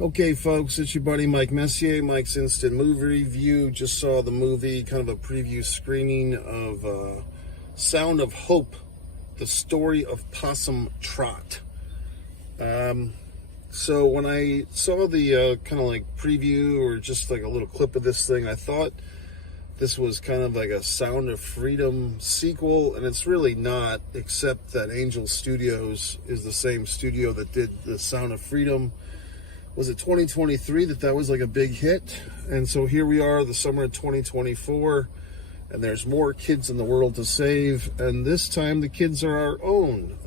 Okay, folks, it's your buddy Mike Messier, Mike's Instant Movie Review. Just saw the movie, kind of a preview screening of Sound of Hope, the story of Possum Trot. So when I saw the kind of like preview or just like a little clip of this thing, I thought this was kind of like a Sound of Freedom sequel, and it's really not, except that Angel Studios is the same studio that did the Sound of Freedom. Was it 2023 that was like a big hit? And so here we are, the summer of 2024, and there's more kids in the world to save. And this time the kids are our own,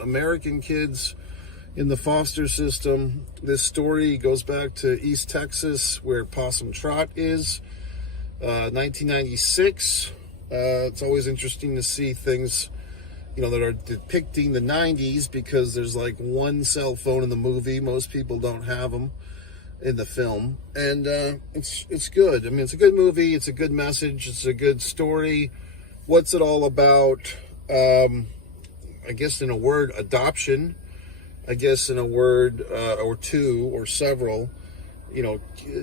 American kids in the foster system. This story goes back to East Texas, where Possum Trot is, 1996. It's always interesting to see things that are depicting the 90s, because there's like one cell phone in the movie. Most people don't have them in the film. And it's good. I mean, it's a good movie. It's a good message. It's a good story. What's it all about? I guess in a word, adoption. I guess in a word or two or several,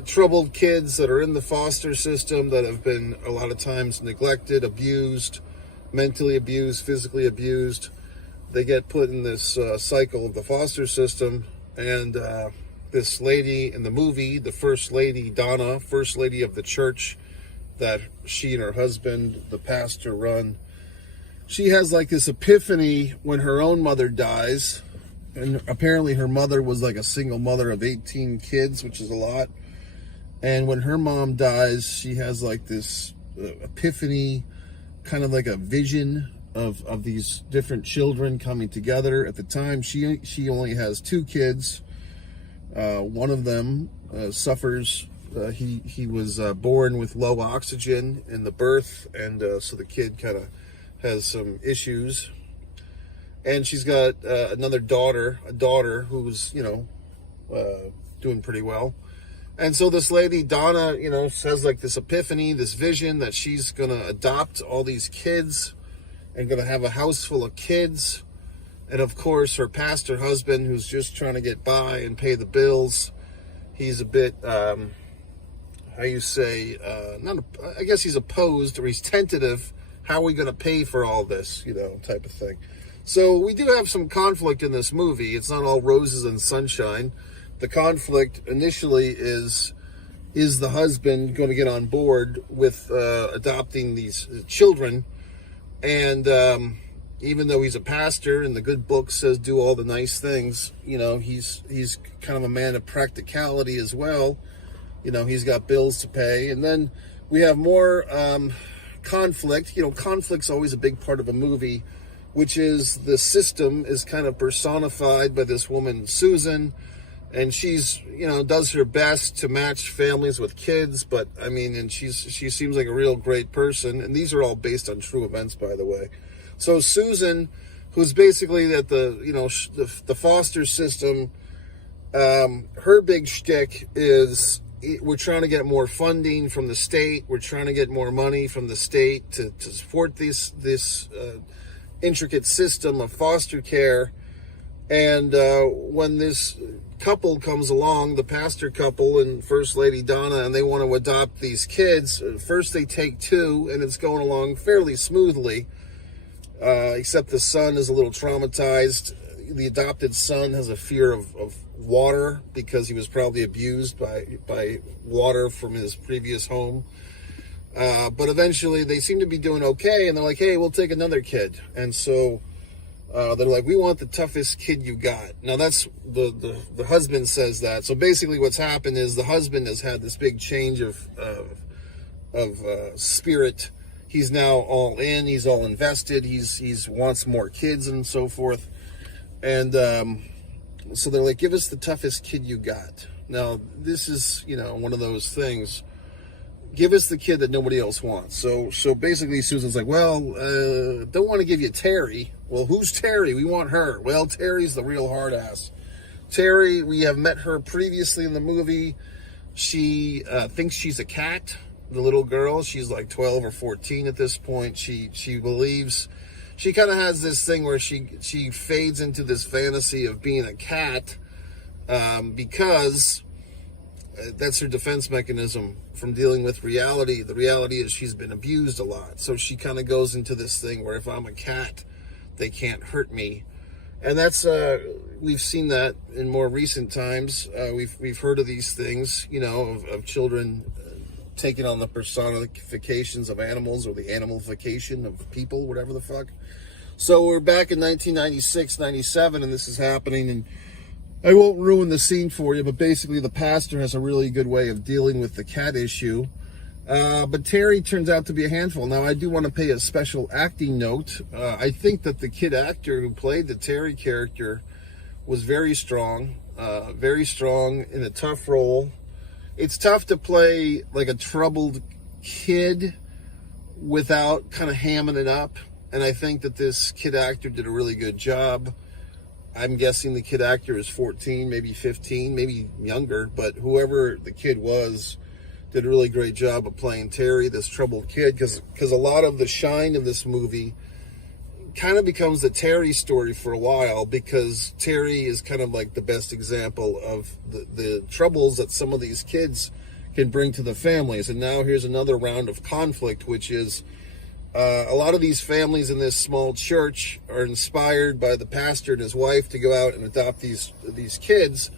troubled kids that are in the foster system that have been a lot of times neglected, abused, mentally abused, physically abused. They get put in this cycle of the foster system, and this lady in the movie, the First Lady, Donna, First Lady of the church that she and her husband, the pastor, run, she has like this epiphany when her own mother dies. And apparently her mother was like a single mother of 18 kids, which is a lot. And when her mom dies, she has like this epiphany, kind of like a vision of these different children coming together. At the time, she only has two kids. One of them suffers. He was born with low oxygen in the birth, and so the kid kind of has some issues. And she's got another daughter, who's doing pretty well. And so this lady, Donna, has like this epiphany, this vision that she's going to adopt all these kids and going to have a house full of kids. And of course, her pastor husband, who's just trying to get by and pay the bills, he's a bit, I guess he's opposed, or he's tentative. How are we going to pay for all this, type of thing. So we do have some conflict in this movie. It's not all roses and sunshine. The conflict initially is the husband going to get on board with adopting these children? And even though he's a pastor and the good book says do all the nice things, he's kind of a man of practicality as well. He's got bills to pay. And then we have more conflict. Conflict's always a big part of a movie, which is the system is kind of personified by this woman, Susan. And she's, does her best to match families with kids, but and she seems like a real great person. And these are all based on true events, by the way. So Susan, who's basically at the foster system, her big shtick is we're trying to get more funding from the state. We're trying to get more money from the state to support this intricate system of foster care. And when this couple comes along, the pastor couple and First Lady Donna, and they want to adopt these kids, first they take two, and it's going along fairly smoothly, except the son is a little traumatized. The adopted son has a fear of water, because he was probably abused by water from his previous home. But eventually they seem to be doing okay, and they're like, hey, we'll take another kid. And so they're like, we want the toughest kid you got. Now that's the husband says that. So basically what's happened is the husband has had this big change of spirit. He's now all in. He's all invested. He's wants more kids and so forth. And so they're like, give us the toughest kid you got. Now this is one of those things. Give us the kid that nobody else wants. So basically Susan's like, well, don't want to give you Terry. Well, who's Terry? We want her. Well, Terry's the real hard ass. Terry, we have met her previously in the movie. She thinks she's a cat, the little girl. She's like 12 or 14 at this point. She believes she kind of has this thing where she fades into this fantasy of being a cat, because that's her defense mechanism from dealing with reality. The reality is she's been abused a lot. So she kind of goes into this thing where if I'm a cat, they can't hurt me. And that's, we've seen that in more recent times. We've heard of these things, you know, of children taking on the personifications of animals or the animalification of people, whatever the fuck. So we're back in 1996, 97, and this is happening. And I won't ruin the scene for you, but basically the pastor has a really good way of dealing with the cat issue. But Terry turns out to be a handful. Now, I do want to pay a special acting note. I think that the kid actor who played the Terry character was very strong in a tough role. It's tough to play like a troubled kid without kind of hamming it up. And I think that this kid actor did a really good job. I'm guessing the kid actor is 14, maybe 15, maybe younger, but whoever the kid was did a really great job of playing Terry, this troubled kid, because a lot of the shine of this movie kind of becomes the Terry story for a while, because Terry is kind of like the best example of the troubles that some of these kids can bring to the families. And now here's another round of conflict, which is a lot of these families in this small church are inspired by the pastor and his wife to go out and adopt these kids,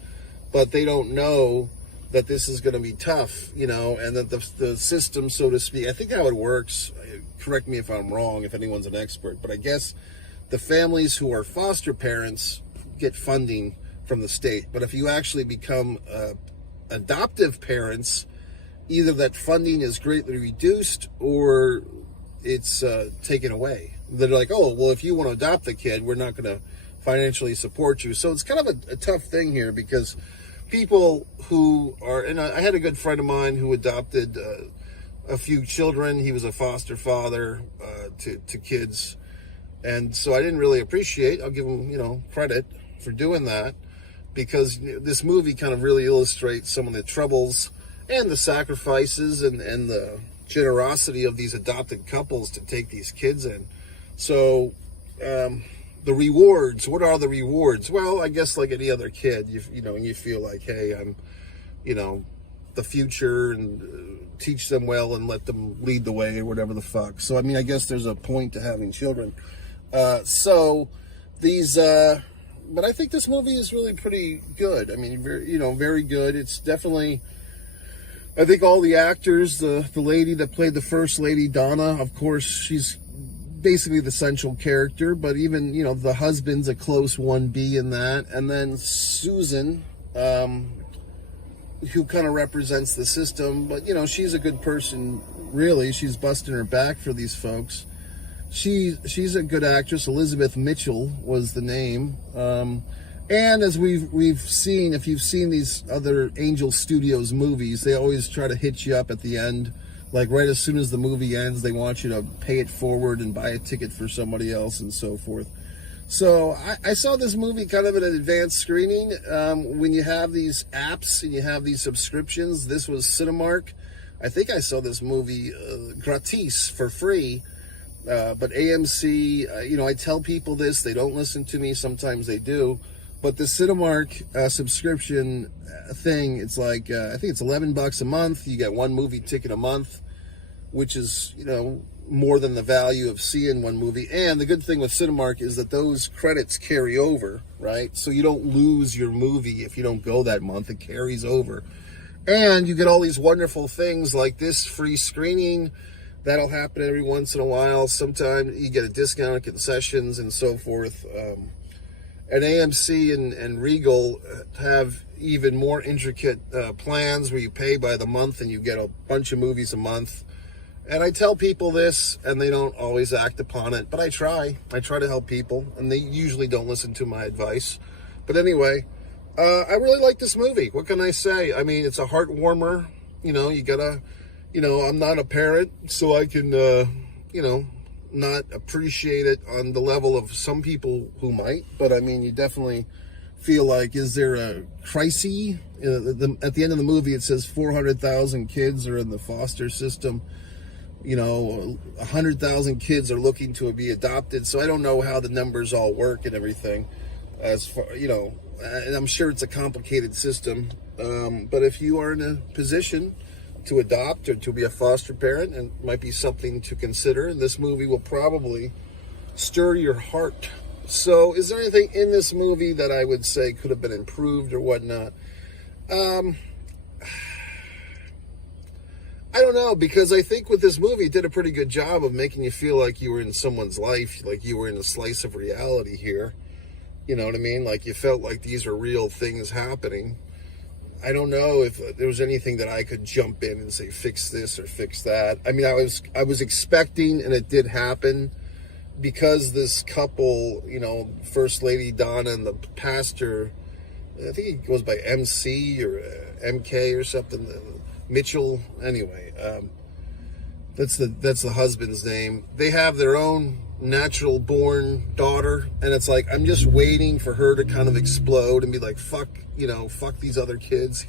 but they don't know that this is going to be tough, you know, and that the system, so to speak, I think how it works, correct me if I'm wrong, if anyone's an expert, but I guess the families who are foster parents get funding from the state. But if you actually become adoptive parents, either that funding is greatly reduced or it's taken away. They're like, oh, well, if you want to adopt the kid, we're not going to financially support you. So it's kind of a tough thing here, because people who are, and I had a good friend of mine who adopted a few children. He was a foster father to kids. And so I didn't really appreciate, I'll give him, you know, credit for doing that, because this movie kind of really illustrates some of the troubles and the sacrifices and the generosity of these adopted couples to take these kids in. So the rewards, what are the rewards? Well, I guess like any other kid, you feel like, hey, I'm, you know, the future, and teach them well and let them lead the way or whatever the fuck. So I mean, I guess there's a point to having children. So these but I think this movie is really pretty good. I mean, very good. It's definitely, I think all the actors, the lady that played the first lady, Donna, of course, she's basically the central character, but even, you know, the husband's a close 1B in that. And then Susan, who kind of represents the system, but, you know, she's a good person, really. She's busting her back for these folks. She's a good actress. Elizabeth Mitchell was the name. And as we've seen, if you've seen these other Angel Studios movies, they always try to hit you up at the end. Like right as soon as the movie ends, they want you to pay it forward and buy a ticket for somebody else and so forth. So I saw this movie kind of at an advanced screening. When you have these apps and you have these subscriptions, this was Cinemark. I think I saw this movie gratis, for free. But AMC, you know, I tell people this, they don't listen to me, sometimes they do. But the Cinemark subscription thing, it's like, I think it's $11 a month. You get one movie ticket a month, which is, you know, more than the value of seeing one movie. And the good thing with Cinemark is that those credits carry over, right? So you don't lose your movie if you don't go that month. It carries over. And you get all these wonderful things like this free screening. That'll happen every once in a while. Sometimes you get a discount at concessions and so forth. And AMC and Regal have even more intricate plans where you pay by the month and you get a bunch of movies a month. And I tell people this, and they don't always act upon it, but I try. I try to help people, and they usually don't listen to my advice. But anyway, I really like this movie. What can I say? I mean, it's a heart warmer. You know, you gotta, you know, I'm not a parent, so I can, you know, not appreciate it on the level of some people who might. But I mean, you definitely feel like, is there a crisis? At the end of the movie, it says 400,000 kids are in the foster system. You know, 100,000 kids are looking to be adopted. So I don't know how the numbers all work and everything. As far, you know, and I'm sure it's a complicated system, but if you are in a position to adopt or to be a foster parent, it might be something to consider. And this movie will probably stir your heart. So is there anything in this movie that I would say could have been improved or whatnot? I don't know, because I think with this movie, it did a pretty good job of making you feel like you were in someone's life, like you were in a slice of reality here. You know what I mean? Like you felt like these are real things happening. I don't know if there was anything that I could jump in and say, fix this or fix that. I mean, I was expecting, and it did happen, because this couple, you know, First Lady Donna and the pastor, I think he goes by MC or MK or something, Mitchell. Anyway, that's the husband's name. They have their own natural born daughter, and it's like, I'm just waiting for her to kind of explode and be like, fuck these other kids,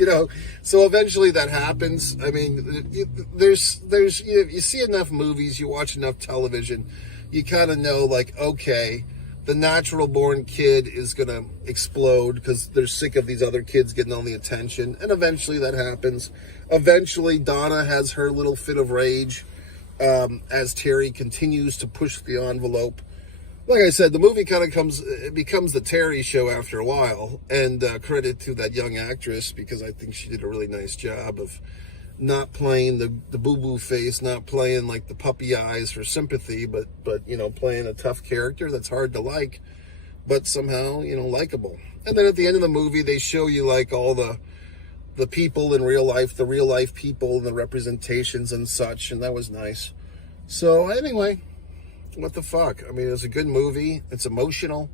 so eventually that happens. I mean, there's you see enough movies, you watch enough television, you kind of know, like, okay, the natural born kid is gonna explode because they're sick of these other kids getting all the attention, and eventually that happens. Eventually Donna has her little fit of rage, as Terry continues to push the envelope. Like I said, the movie kind of becomes the Terry show after a while, and credit to that young actress, because I think she did a really nice job of not playing the boo-boo face, not playing like the puppy eyes for sympathy, but playing a tough character that's hard to like, but somehow, likable. And then at the end of the movie, they show you like all the people in real life, the real life people and the representations and such, and that was nice. So anyway, what the fuck? I mean, it's a good movie. It's emotional.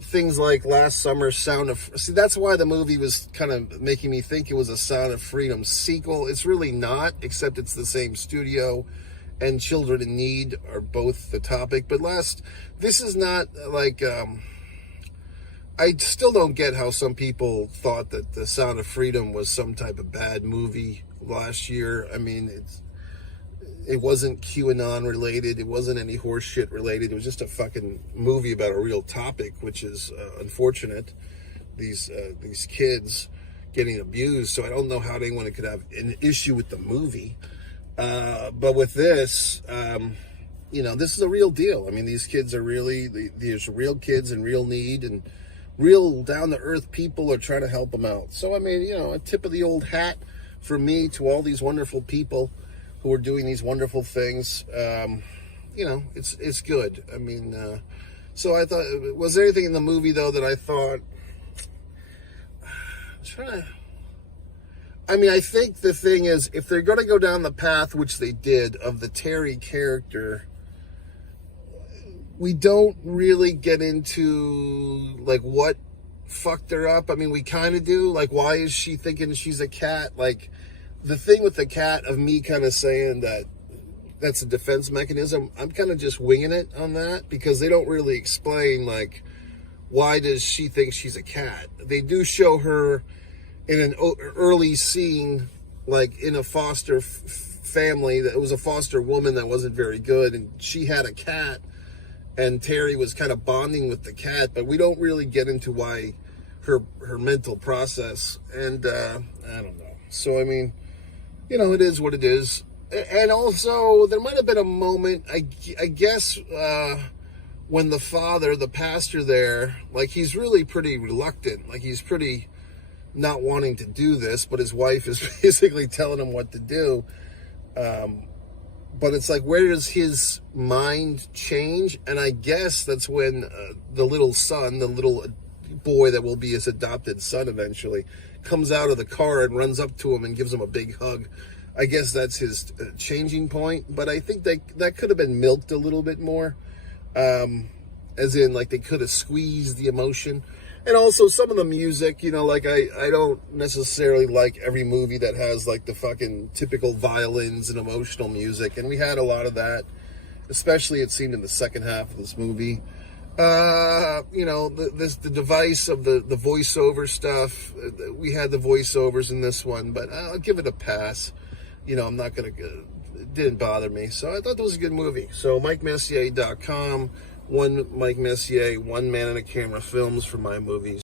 Things like last summer's See, that's why the movie was kind of making me think it was a Sound of Freedom sequel. It's really not, except it's the same studio, and Children in Need are both the topic. But this is not like, I still don't get how some people thought that the Sound of Freedom was some type of bad movie last year. I mean, it wasn't QAnon related. It wasn't any horse shit related. It was just a fucking movie about a real topic, which is unfortunate. These kids getting abused. So I don't know how anyone could have an issue with the movie. But with this, this is a real deal. I mean, these kids are there's real kids in real need, and real down-to-earth people are trying to help them out. So, I mean, a tip of the old hat for me to all these wonderful people who are doing these wonderful things. It's good. I mean, so I thought, was there anything in the movie, though, that I thought, I think the thing is, if they're going to go down the path, which they did, of the Terry character, we don't really get into, like, what fucked her up. I mean, we kind of do. Like, why is she thinking she's a cat? Like, the thing with the cat, of me kind of saying that that's a defense mechanism, I'm kind of just winging it on that, because they don't really explain, like, why does she think she's a cat? They do show her in an early scene, like, in a foster family, that it was a foster woman that wasn't very good, and she had a cat, and Terry was kind of bonding with the cat, but we don't really get into why her mental process, and I don't know. So, I mean, it is what it is. And also, there might have been a moment, I guess, when the pastor there, like, he's really pretty reluctant. Like, he's pretty not wanting to do this, but his wife is basically telling him what to do. But it's like, where does his mind change? And I guess that's when the little son, the little boy that will be his adopted son eventually, comes out of the car and runs up to him and gives him a big hug. I guess that's his changing point. But I think that could have been milked a little bit more. As in, like, they could have squeezed the emotion. And also some of the music, like, I don't necessarily like every movie that has, like, the fucking typical violins and emotional music. And we had a lot of that, especially, it seemed, in the second half of this movie. The device of the voiceover stuff. We had the voiceovers in this one, but I'll give it a pass. I'm not going to, it didn't bother me. So I thought it was a good movie. So MikeMessier.com, Mike Messier, One Man and a Camera Films for my movies.